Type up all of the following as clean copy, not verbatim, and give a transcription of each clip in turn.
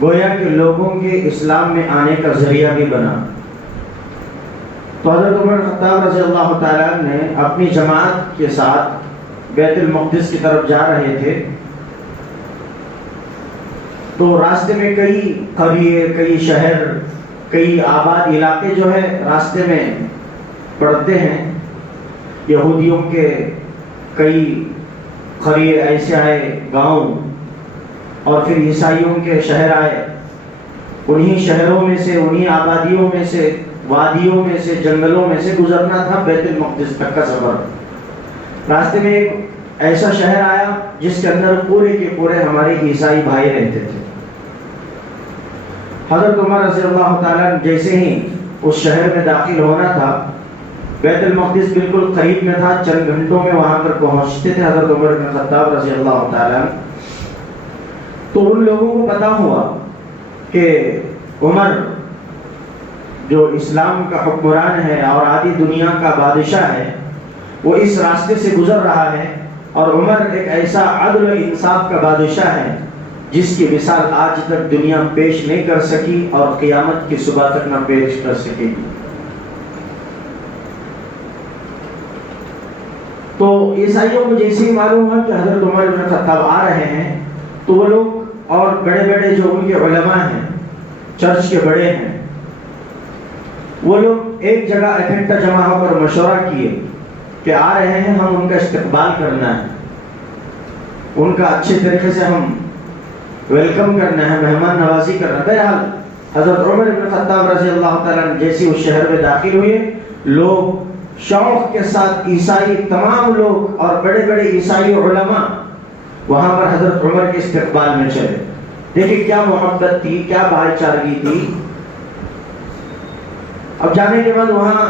گویا کہ لوگوں کے اسلام میں آنے کا ذریعہ بھی بنا۔ تو حضرت عمر خطاب رضی اللہ تعالیٰ نے اپنی جماعت کے ساتھ بیت المقدس کی طرف جا رہے تھے، تو راستے میں کئی قریے، کئی شہر، کئی آباد علاقے جو ہے راستے میں پڑتے ہیں۔ یہودیوں کے کئی قریے ایسے آئے، گاؤں، اور پھر عیسائیوں کے شہر آئے۔ انہی شہروں میں سے، انہی آبادیوں میں سے، وادیوں میں سے، جنگلوں میں سے گزرنا تھا بیت المقدس تک کا سفر۔ راستے میں ایک ایسا شہر آیا جس کے اندر پورے کے پورے ہمارے عیسائی بھائی رہتے تھے۔ حضرت عمر رضی اللہ تعالیٰ جیسے ہی اس شہر میں داخل ہونا تھا، بیت المقدس بالکل قریب میں تھا، چند گھنٹوں میں وہاں پر پہنچتے تھے حضرت عمر بن خطاب رضی اللہ تعالیٰ۔ تو ان لوگوں کو پتا ہوا کہ عمر جو اسلام کا حکمران ہے اور آدھی دنیا کا بادشاہ ہے، وہ اس راستے سے گزر رہا ہے، اور عمر ایک ایسا عدل و انصاف کا بادشاہ ہے جس کی مثال آج تک دنیا پیش نہیں کر سکی اور قیامت کی صبح تک نہ پیش کر سکے گی۔ تو عیسائیوں کو جیسے ہی معلوم ہوا کہ حضرت عمر بن خطاب آ رہے ہیں، تو وہ لوگ اور بڑے بڑے جو ان کے علماء ہیں، چرچ کے بڑے ہیں، وہ لوگ ایک جگہ اکٹھا جمع ہو کر مشورہ کیے کہ آ رہے ہیں، ہم ان کا استقبال کرنا ہے، ان کا اچھے طریقے سے ہم ویلکم کرنا ہے، مہمان نوازی کرنا ہے۔ بہرحال حضرت عمر بن خطاب رضی اللہ تعالیٰ جیسے اس شہر میں داخل ہوئے، لوگ شوق کے ساتھ، عیسائی تمام لوگ اور بڑے بڑے عیسائی علماء وہاں پر حضرت عمر کے استقبال میں چلے۔ دیکھیں کیا محبت تھی، کیا بھائی چارگی تھی۔ اب جانے کے بعد وہاں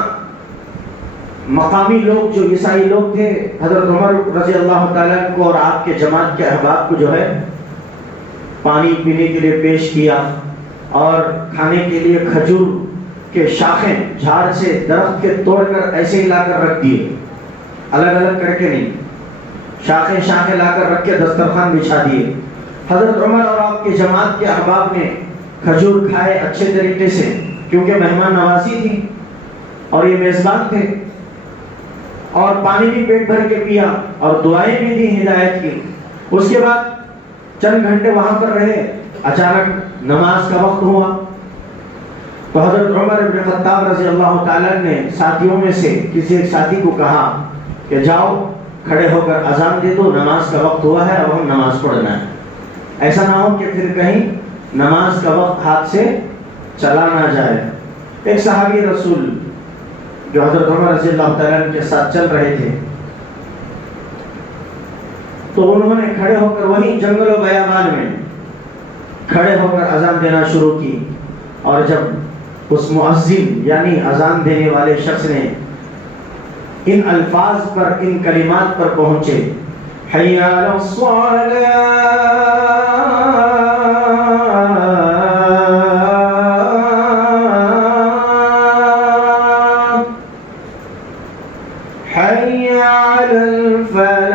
مقامی لوگ جو عیسائی لوگ تھے، حضرت عمر رضی اللہ تعالیٰ کو اور آپ کے جماعت کے احباب کو جو ہے پانی پینے کے لیے پیش کیا، اور کھانے کے لیے کھجور کے شاخیں جھاڑ سے درخت کے توڑ کر ایسے ہی لا کر رکھ دیے، الگ الگ کر کے نہیں، شاخیں لا کر رکھ کے دسترخوان بچھا دیے۔ حضرت عمر اور آپ کے جماعت کے احباب نے کھجور کھائے اچھے طریقے سے، کیونکہ مہمان نوازی تھی اور یہ میزبان تھے، اور پانی بھی پیٹ بھر کے پیا اور دعائیں بھی دی ہدایت کی۔ اس کے بعد چند گھنٹے وہاں پر رہے، اچانک نماز کا وقت ہوا، تو حضرت عمر بن خطاب رضی اللہ تعالیٰ نے ساتھیوں میں سے کسی ایک ساتھی کو کہا کہ جاؤ کھڑے ہو کر اذان دے دو، نماز کا وقت ہوا ہے، اب ہم نماز پڑھنا ہے۔ ایسا نہ ہو کہ پھر کہیں نماز کا وقت ہاتھ سے چلا نہ جائے۔ ایک صحابی رسول جو حضرت عمر رضی اللہ تعالیٰ کے ساتھ چل رہے تھے، تو انہوں نے کھڑے ہو کر وہیں جنگل و بیابان میں کھڑے ہو کر اذان دینا شروع کی، اور جب اس مؤذن یعنی اذان دینے والے شخص نے ان الفاظ پر، ان کلمات پر پہنچے، حی علی الصلاۃ، حی علی الفلاح،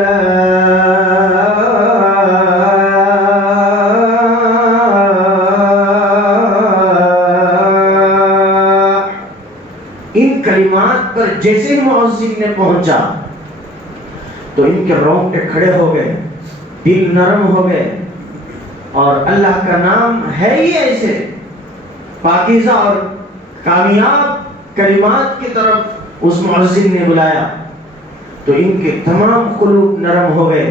ان کلمات پر جیسے ہی مؤذن نے پہنچا تو ان کے رونگٹے کھڑے ہو گئے، دل نرم ہو گئے، اور اللہ کا نام ہے ہی ایسے پاکیزہ اور کامیاب کلمات کی طرف اس مؤذن نے بلایا، تو ان کے تمام قلوب نرم ہو گئے،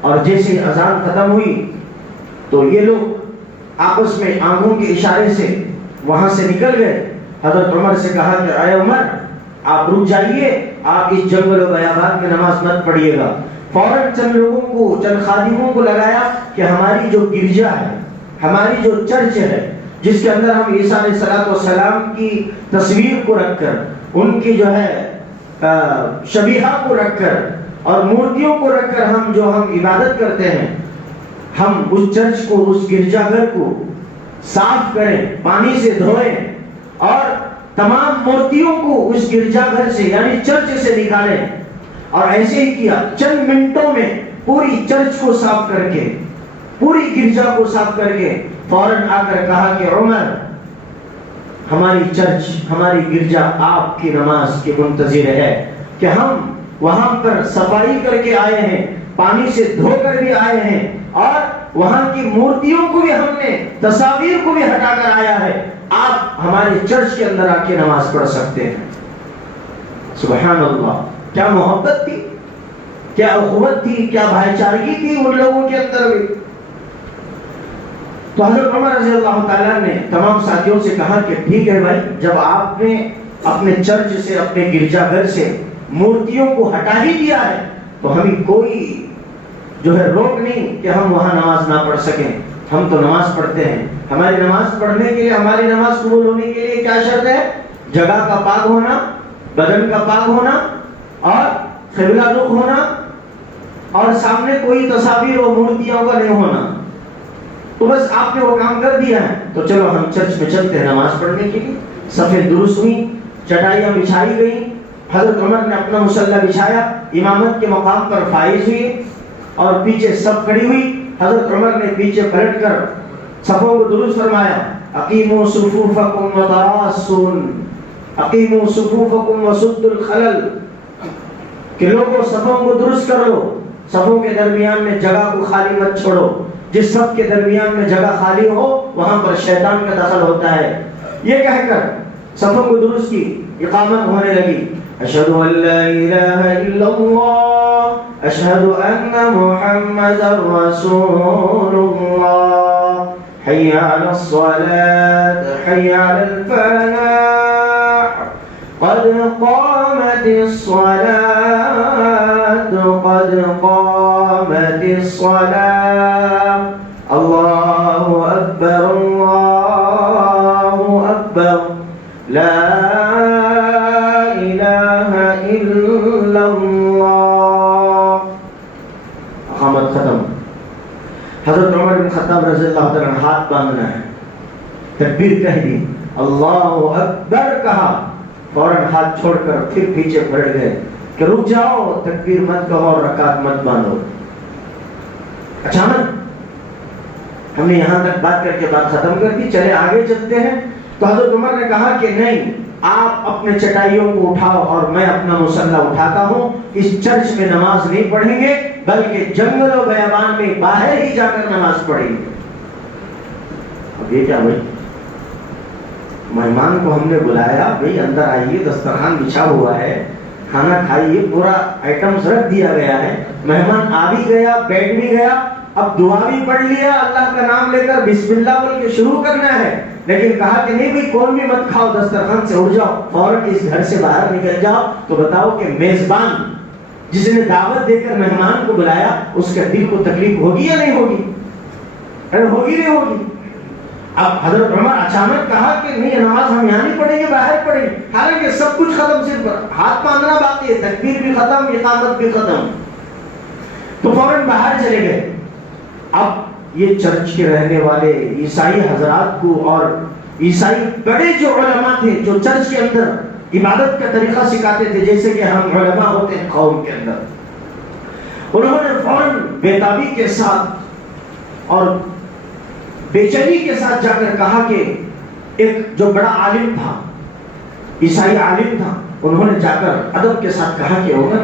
اور جیسے اذان ختم ہوئی تو یہ لوگ آپس میں آنکھوں کے اشارے سے وہاں سے نکل گئے۔ حضرت عمر سے کہا کہ اے عمر، آپ رک جائیے، آپ اس جنگل و بیابان میں نماز مت پڑھیے گا۔ فوراً چند لوگوں کو، چند خادموں کو لگایا کہ ہماری جو گرجا ہے، ہماری جو چرچ ہے، جس کے اندر ہم عیسیٰ علیہ السلام کی تصویر کو رکھ کر، ان کی جو ہے شبیہہ کو رکھ کر اور مورتیوں کو رکھ کر ہم عبادت کرتے ہیں، ہم اس چرچ کو، اس گرجا گھر کو صاف کریں، پانی سے دھوئیں، اور تمام مورتیوں کو اس گرجا گھر سے یعنی چرچ سے نکالیں۔ اور ایسے ہی کیا، چند منٹوں میں پوری چرچ کو صاف کر کے پوری گرجا کو صاف کر کے فوراً آ کر کہا کہ عمر، ہماری چرچ، ہماری گرجا آپ کی نماز کی منتظر ہے کہ ہم وہاں پر صفائی کر کے آئے ہیں، پانی سے دھو کر بھی آئے ہیں، اور وہاں کی مورتیوں کو بھی ہم نے، تصاویر کو بھی ہٹا کر آیا ہے، آپ ہمارے چرچ کے اندر آ کے نماز پڑھ سکتے ہیں۔ سبحان اللہ، کیا محبت تھی، کیا اخوت تھی، کیا بھائی چارگی تھی ان لوگوں کے اندر بھی۔ تو حضرت عمر رضی اللہ تعالیٰ نے تمام ساتھیوں سے کہا کہ ٹھیک ہے بھائی، جب آپ نے اپنے چرچ سے، اپنے گرجا گھر سے مورتیوں کو ہٹا ہی دیا ہے تو ہمیں کوئی جو ہے روک نہیں کہ ہم وہاں نماز نہ پڑھ سکیں۔ ہم تو نماز پڑھتے ہیں، ہماری نماز پڑھنے کے لیے، ہماری نماز قبول ہونے کے لیے کیا شرط ہے؟ جگہ کا پاک ہونا، بدن کا پاک ہونا، اور قبلہ رخ ہونا، اور سامنے کوئی تصاویر و مورتیوں کا نہیں ہونا۔ تو بس آپ نے وہ کام کر دیا ہے، تو چلو ہم چرچ میں چلتے ہیں نماز پڑھنے کے لیے۔ صفیں درست ہوئی، چٹائیاں بچھائی گئیں، حضرت عمر نے اپنا مصلی بچھایا، امامت کے مقام پر فائز ہوئی، اور پیچھے صف کھڑی ہوئی۔ حضرت عمر نے پیچھے پلٹ کر صفوں کو درست فرمایا، اقیموا صفوفکم وتراصوا، اقیموا صفوفکم وسدوا الخلل، کہ لوگوں صفوں کو درست کر لو، صفوں کے درمیان میں جگہ کو خالی مت چھوڑو، جس صف کے درمیان میں جگہ خالی ہو وہاں پر شیطان کا دخل ہوتا ہے۔ یہ کہہ کر صفوں کو درست کی، اقامت ہونے لگی۔ اشہد ان لا الہ الا اللہ، اشہد ان محمد رسول اللہ، حی علی الصلاة، حی علی الفلاح، قد قامت الصلاة، قد قامت الصلاة، اللہ اکبر، اللہ اکبر، لا الہ الا اللہ۔ اقامت ختم۔ حضرت عمر بن خطاب رضی اللہ عنہ ہاتھ باندھنا ہے، تکبیر کہہ دی، اللہ اکبر کہا، فوراً ہاتھ چھوڑ کر پھر پیچھے پلٹ گئے کہ رک جاؤ، تکبیر مت کہو اور رکعت مت باندھو۔ اچانک ہم نے یہاں تک بات کر کے بات ختم کر دی، چلے آگے چلتے ہیں۔ تو حضرت عمر نے کہا کہ نہیں، آپ اپنے چٹائیوں کو اٹھاؤ اور میں اپنا مصلی اٹھاتا ہوں، اس چرچ میں نماز نہیں پڑھیں گے بلکہ جنگل و بیابان میں باہر ہی جا کر نماز پڑھیں گے۔ اب یہ کیا بھائی، مہمان کو ہم نے بلایا، بھئی اندر آئیے، دسترخوان بچھا ہوا ہے، کھانا کھائیے، پورا آئٹمز رکھ دیا گیا ہے، مہمان آ بھی گیا، بیٹھ بھی گیا، اب دعا بھی پڑھ لیا، اللہ کا نام لے کر بسم اللہ بول کے شروع کرنا ہے، لیکن کہا کہ نہیں بھئی کون بھی مت کھاؤ، دسترخوان سے اٹھ جاؤ، فوراً اس گھر سے باہر نکل جاؤ۔ تو بتاؤ کہ میزبان جس نے دعوت دے کر مہمان کو بلایا، اس کے دل کو تکلیف ہوگی یا نہیں ہوگی؟ ارے ہوگی نہیں ہوگی؟ اب حضرت عمر اچانک کہا کہ نہیں، نماز ہم یہاں نہیں پڑھیں گے، باہر پڑھیں گے، حالانکہ سب کچھ ختم، صرف ہاتھ باندھنا باقی ہے، تکبیر بھی ختم، اقامت بھی ختم۔ تو فوراً باہر چلے گئے۔ اب یہ چرچ کے رہنے والے عیسائی حضرات کو، اور عیسائی بڑے جو علماء تھے جو چرچ کے اندر عبادت کا طریقہ سکھاتے تھے، جیسے کہ ہم علماء ہوتے ہیں قوم کے اندر، انہوں نے فوراً بیتابی کے ساتھ اور بے چینی کے ساتھ جا کر کہا کہ ایک جو بڑا عالم تھا، عیسائی عالم تھا، انہوں نے جا کر ادب کے ساتھ کہا کہ عمر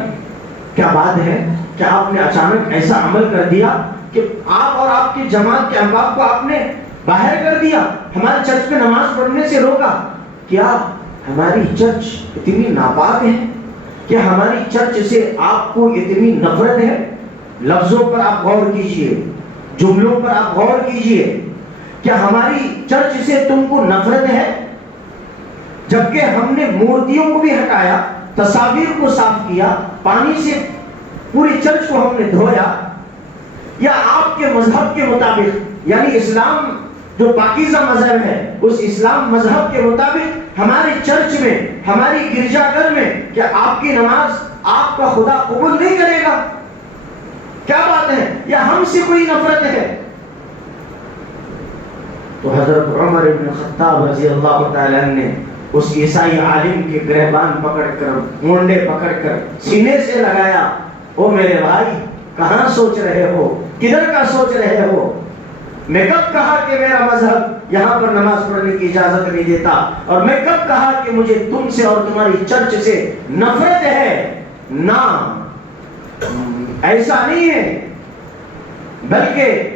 کیا بات ہے کہ آپ نے اچانک ایسا عمل کر دیا کہ آپ اور آپ کی جماعت کے احباب کو آپ نے باہر کر دیا، ہمارے چرچ میں نماز پڑھنے سے روکا، کیا ہماری چرچ اتنی ناپاک ہے؟ کیا ہماری چرچ سے آپ کو اتنی نفرت ہے؟ لفظوں پر آپ غور کیجئے، جملوں پر آپ غور کیجئے، کیا ہماری چرچ سے تم کو نفرت ہے؟ جبکہ ہم نے مورتیوں کو بھی ہٹایا، تصاویر کو صاف کیا، پانی سے پوری چرچ کو ہم نے دھویا، یا آپ کے مذہب کے مطابق، یعنی اسلام جو پاکیزہ مذہب ہے، اس اسلام مذہب کے مطابق ہماری چرچ میں، ہماری گرجا گھر میں کیا آپ کی نماز آپ کا خدا قبول نہیں کرے گا؟ کیا بات ہے؟ یا ہم سے کوئی نفرت ہے؟ تو حضرت عمر بن خطاب رضی اللہ تعالیٰ نے اس عیسائی عالم کے گریبان پکڑ کر، مونڈے پکڑ کر سینے سے لگایا، او میرے بھائی، کہاں سوچ رہے ہو؟ کدھر کا سوچ رہے ہو؟ میں کب کہا کہ میرا مذہب یہاں پر نماز پڑھنے کی اجازت نہیں دیتا؟ اور میں کب کہا کہ مجھے تم سے اور تمہاری چرچ سے نفرت ہے؟ نہ، ایسا نہیں ہے، بلکہ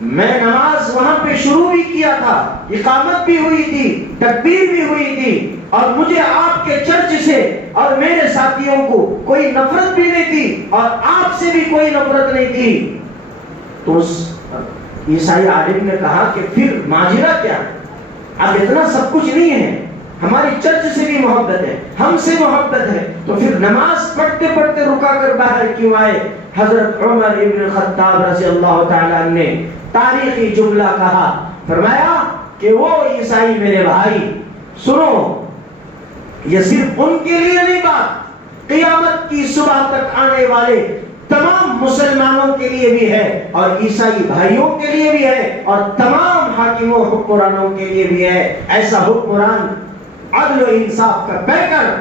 میں نماز وہاں پہ شروع بھی کیا تھا، اقامت بھی ہوئی تھی، تکبیر بھی ہوئی تھی، اور مجھے آپ کے چرچ سے اور میرے ساتھیوں کو کوئی نفرت بھی نہیں تھی، اور آپ سے بھی کوئی نفرت نہیں تھی۔ تو اس عیسائی عالم نے کہا کہ پھر ماجرا کیا؟ اب اتنا سب کچھ نہیں ہے، ہماری چرچ سے بھی محبت ہے، ہم سے محبت ہے، تو پھر نماز پڑھتے پڑھتے رکا کر باہر کیوں آئے؟ حضرت عمر ابن خطاب رضی اللہ تعالیٰ عنہ نے تاریخی جملہ کہا، فرمایا کہ وہ عیسائی میرے بھائی سنو، یہ صرف ان کے لیے نہیں بات، قیامت کی صبح تک آنے والے تمام مسلمانوں کے لیے بھی ہے، اور عیسائی بھائیوں کے لیے بھی ہے، اور تمام حاکموں حکمرانوں کے لیے بھی ہے۔ ایسا حکمران عدل و انصاف کا پیکر،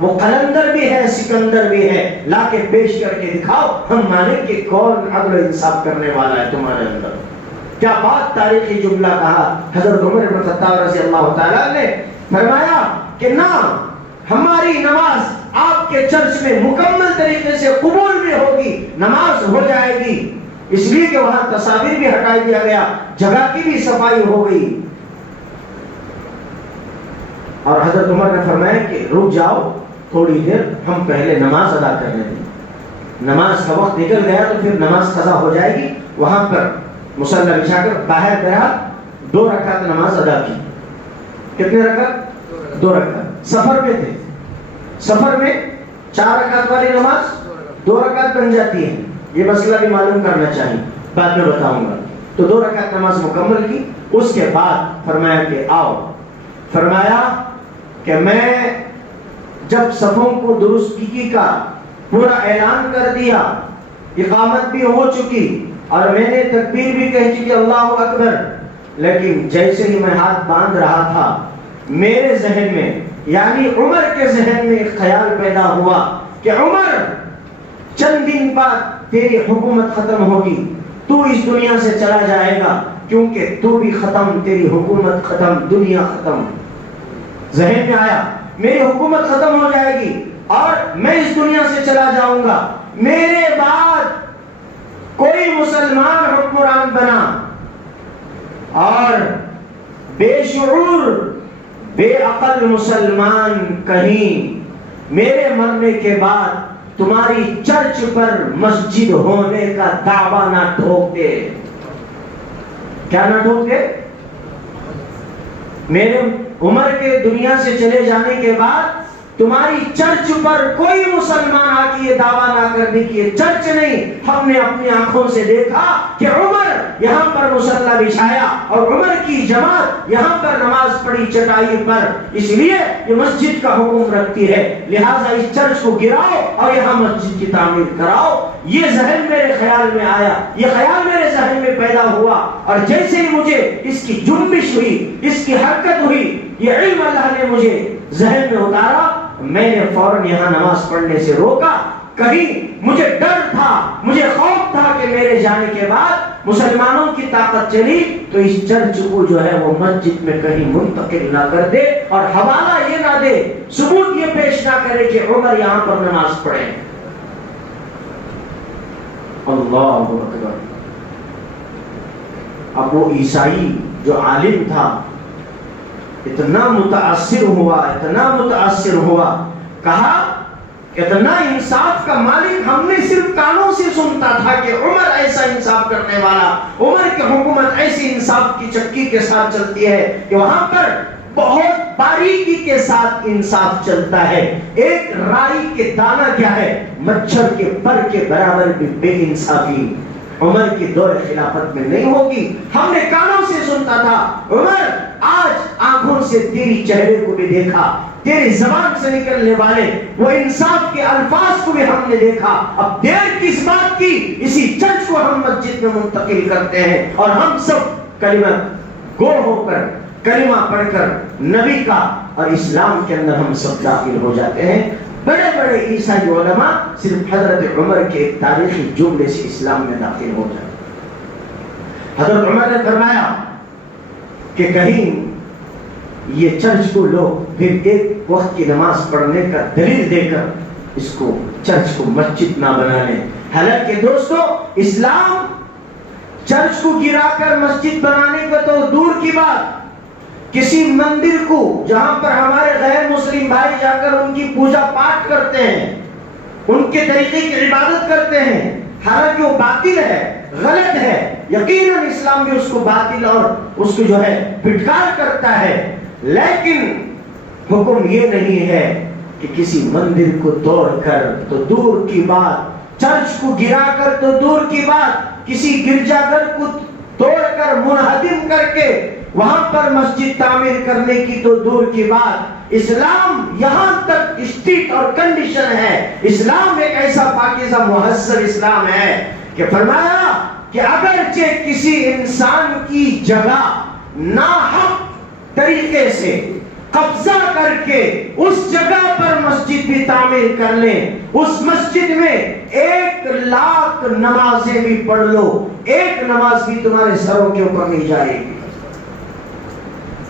وہ قلندر بھی ہے، سکندر بھی ہے، لا کے پیش کر کے دکھاؤ، ہم مانیں کہ کون عدل و انصاف کرنے والا ہے تمہارے اندر۔ کیا بات تاریخی جملہ کہا حضرت عمر بن خطاب رضی اللہ تعالیٰ نے، فرمایا کہ نہ، ہماری نماز آپ کے چرچ میں مکمل طریقے سے قبول بھی ہوگی، نماز ہو جائے گی، اس لیے کہ وہاں تصاویر بھی ہٹا دیا گیا، جگہ کی بھی صفائی ہو گئی۔ اور حضرت عمر نے فرمایا کہ رک جاؤ تھوڑی دیر، ہم پہلے نماز ادا کرنے دیں، نماز کا وقت نکل گیا تو پھر نماز قضا ہو جائے گی۔ وہاں پر مصلی بچھا کر باہر بہرحال 2 رکعت نماز ادا کی۔ کتنے رکعت؟ 2 رکعت۔ سفر میں تھے، سفر میں 4 رکعت والی نماز 2 رکعت بن جاتی ہے، یہ مسئلہ بھی معلوم کرنا چاہیے، بعد میں بتاؤں گا۔ تو 2 رکعت نماز مکمل کی، اس کے بعد فرمایا کہ آؤ، فرمایا کہ میں جب صفوں کو درستگی کا پورا اعلان کر دیا، اقامت بھی ہو چکی اور میں نے تکبیر بھی کہہ چکی اللہ اکبر، لیکن جیسے ہی میں ہاتھ باندھ رہا تھا، میرے ذہن میں یعنی عمر کے ذہن میں ایک خیال پیدا ہوا کہ عمر، چند دن بعد تیری حکومت ختم ہوگی، تو اس دنیا سے چلا جائے گا، کیونکہ تو بھی ختم، تیری حکومت ختم، دنیا ختم۔ ذہن میں آیا میری حکومت ختم ہو جائے گی اور میں اس دنیا سے چلا جاؤں گا، میرے بعد کوئی مسلمان حکمران بنا، اور بے شعور بے عقل مسلمان کہیں میرے مرنے کے بعد تمہاری چرچ پر مسجد ہونے کا دعویٰ نہ ٹھوک دے۔ کیا نہ ٹھوک دے؟ میرے عمر کے دنیا سے چلے جانے کے بعد تمہاری چرچ پر کوئی مسلمان آ کے یہ دعویٰ نہ کر دے کہ یہ چرچ نہیں، ہم نے اپنی آنکھوں سے دیکھا کہ عمر یہاں پر مصلی بچھایا اور عمر کی جماعت یہاں پر نماز پڑھی چٹائی پر، اس لیے یہ مسجد کا حکم رکھتی ہے، لہٰذا اس چرچ کو گراؤ اور یہاں مسجد کی تعمیر کراؤ۔ یہ ذہن میرے خیال میں آیا، یہ خیال میرے ذہن میں پیدا ہوا، اور جیسے ہی مجھے اس کی جنبش ہوئی، اس کی حرکت ہوئی، یہ علم اللہ نے مجھے ذہن میں اتارا، میں نے فوراً یہاں نماز پڑھنے سے روکا۔ کہیں مجھے ڈر تھا، مجھے خوف تھا کہ میرے جانے کے بعد مسلمانوں کی طاقت چلی تو اس چرچ کو جو ہے وہ مسجد میں کہیں منتقل نہ کر دے، اور حوالہ یہ نہ دے، ثبوت یہ پیش نہ کرے کہ عمر یہاں پر نماز پڑھے۔ اللہ اکبر۔ اب وہ عیسائی جو عالم تھا اتنا متاثر ہوا، اتنا متاثر ہوا، کہا اتنا انصاف کا مالک ہم نے صرف کانوں سے سنتا تھا کہ عمر ایسا انصاف کرنے والا، عمر کی حکومت ایسی انصاف کی چکی کے ساتھ چلتی ہے کہ وہاں پر بہت باریکی کے ساتھ انصاف چلتا ہے، ایک رائی کے دانہ کیا ہے، مچھر کے پر کے برابر بھی بے انصافی عمر کی دور خلافت میں نہیں ہوگی۔ ہم نے کانوں سے سنتا تھا، عمر آج آنکھوں سے تیری چہرے کو بھی دیکھا، تیری زبان سے نکلنے والے وہ انصاف کے الفاظ کو بھی ہم نے دیکھا، اب دیر کس بات کی، اسی چرچ کو ہم مسجد میں منتقل کرتے ہیں اور ہم سب کلمہ گو ہو کر، کلمہ پڑھ کر نبی کا اور اسلام کے اندر ہم سب داخل ہو جاتے ہیں۔ بڑے بڑے عیسائی علماء صرف حضرت عمر کے ایک تاریخی جملے سے اسلام میں داخل ہو جاتے۔ حضرت عمر نے فرمایا کہ کہیں یہ چرچ کو لوگ پھر ایک وقت کی نماز پڑھنے کا دلیل دے کر اس کو چرچ کو مسجد نہ بنا لیں. حالانکہ دوستو اسلام چرچ کو گرا کر مسجد بنانے کا تو دور کی بات، کسی مندر کو جہاں پر ہمارے غیر مسلم بھائی جا کر ان کی پوجا پاٹ کرتے ہیں، ان کے طریقے کی عبادت کرتے ہیں، حالانکہ وہ باطل ہے، غلط ہے، یقیناً اسلام بھی اس کو باطل اور اس کو جو ہے پھٹکار کرتا ہے، لیکن حکم یہ نہیں ہے کہ کسی مندر کو توڑ کر تو دور کی بات، چرچ کو گرا کر تو دور کی بات، کسی گرجا گھر کو توڑ کر منہدم کر کے وہاں پر مسجد تعمیر کرنے کی تو دور کی بات. اسلام یہاں تک اسٹرکٹ اور کنڈیشن ہے. اسلام ایک ایسا پاکیزہ مہذب اسلام ہے کہ فرمایا کہ اگرچہ کسی انسان کی جگہ ناحق طریقے سے قبضہ کر کے اس جگہ پر مسجد بھی تعمیر کر لیں، اس مسجد میں 1,00,000 نمازیں بھی پڑھ لو، ایک نماز بھی تمہارے سروں کے اوپر نہیں جائے گی.